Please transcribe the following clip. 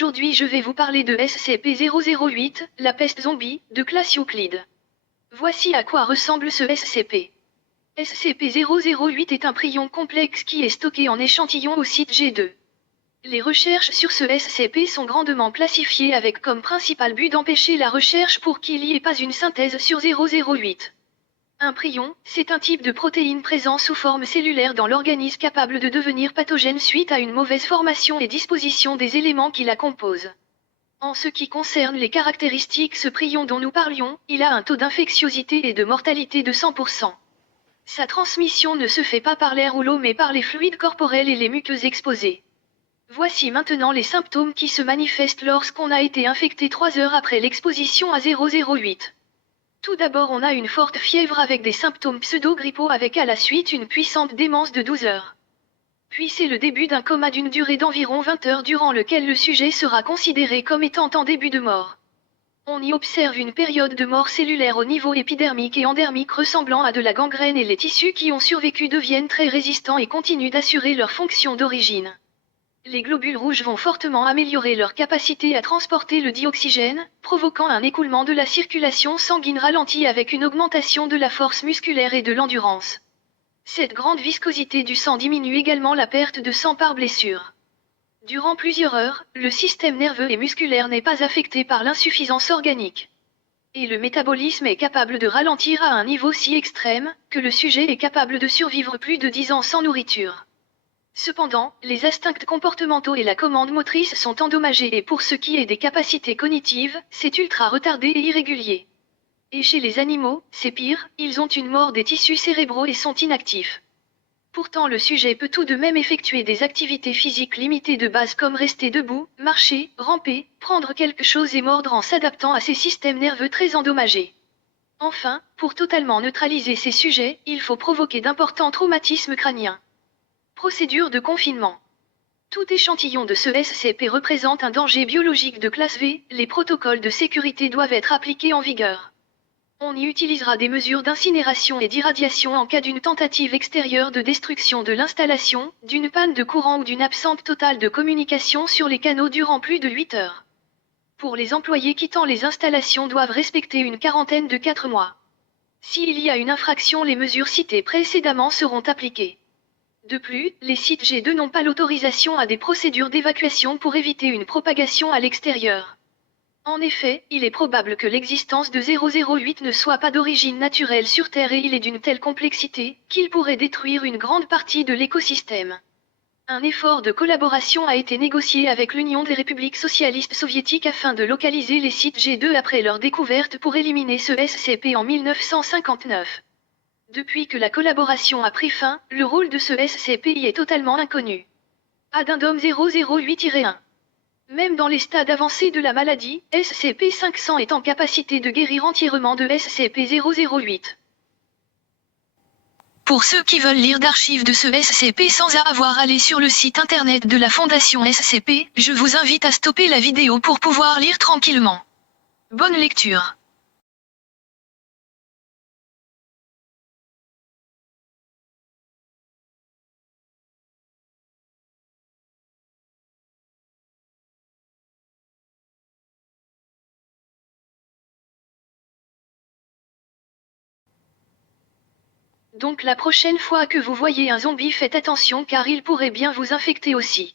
Aujourd'hui je vais vous parler de SCP-008, la peste zombie, de classe Euclide. Voici à quoi ressemble ce SCP. SCP-008 est un prion complexe qui est stocké en échantillon au site G2. Les recherches sur ce SCP sont grandement classifiées avec comme principal but d'empêcher la recherche pour qu'il n'y ait pas une synthèse sur 008. Un prion, c'est un type de protéine présent sous forme cellulaire dans l'organisme capable de devenir pathogène suite à une mauvaise formation et disposition des éléments qui la composent. En ce qui concerne les caractéristiques ce prion dont nous parlions, il a un taux d'infectiosité et de mortalité de 100%. Sa transmission ne se fait pas par l'air ou l'eau mais par les fluides corporels et les muqueuses exposées. Voici maintenant les symptômes qui se manifestent lorsqu'on a été infecté 3 heures après l'exposition à 008. Tout d'abord on a une forte fièvre avec des symptômes pseudo-grippaux avec à la suite une puissante démence de 12 heures. Puis c'est le début d'un coma d'une durée d'environ 20 heures durant lequel le sujet sera considéré comme étant en début de mort. On y observe une période de mort cellulaire au niveau épidermique et endermique ressemblant à de la gangrène et les tissus qui ont survécu deviennent très résistants et continuent d'assurer leur fonction d'origine. Les globules rouges vont fortement améliorer leur capacité à transporter le dioxygène, provoquant un écoulement de la circulation sanguine ralentie avec une augmentation de la force musculaire et de l'endurance. Cette grande viscosité du sang diminue également la perte de sang par blessure. Durant plusieurs heures, le système nerveux et musculaire n'est pas affecté par l'insuffisance organique. Et le métabolisme est capable de ralentir à un niveau si extrême, que le sujet est capable de survivre plus de 10 ans sans nourriture. Cependant, les instincts comportementaux et la commande motrice sont endommagés et pour ce qui est des capacités cognitives, c'est ultra retardé et irrégulier. Et chez les animaux, c'est pire, ils ont une mort des tissus cérébraux et sont inactifs. Pourtant le sujet peut tout de même effectuer des activités physiques limitées de base comme rester debout, marcher, ramper, prendre quelque chose et mordre en s'adaptant à ces systèmes nerveux très endommagés. Enfin, pour totalement neutraliser ces sujets, il faut provoquer d'importants traumatismes crâniens. Procédure de confinement. Tout échantillon de ce SCP représente un danger biologique de classe V, les protocoles de sécurité doivent être appliqués en vigueur. On y utilisera des mesures d'incinération et d'irradiation en cas d'une tentative extérieure de destruction de l'installation, d'une panne de courant ou d'une absence totale de communication sur les canaux durant plus de 8 heures. Pour les employés quittant les installations doivent respecter une quarantaine de 4 mois. S'il y a une infraction, les mesures citées précédemment seront appliquées. De plus, les sites G2 n'ont pas l'autorisation à des procédures d'évacuation pour éviter une propagation à l'extérieur. En effet, il est probable que l'existence de 008 ne soit pas d'origine naturelle sur Terre et il est d'une telle complexité, qu'il pourrait détruire une grande partie de l'écosystème. Un effort de collaboration a été négocié avec l'Union des républiques socialistes soviétiques afin de localiser les sites G2 après leur découverte pour éliminer ce SCP en 1959. Depuis que la collaboration a pris fin, le rôle de ce SCP y est totalement inconnu. Addendum 008-1. Même dans les stades avancés de la maladie, SCP-500 est en capacité de guérir entièrement de SCP-008. Pour ceux qui veulent lire d'archives de ce SCP sans avoir à aller sur le site internet de la Fondation SCP, je vous invite à stopper la vidéo pour pouvoir lire tranquillement. Bonne lecture. Donc la prochaine fois que vous voyez un zombie, faites attention car il pourrait bien vous infecter aussi.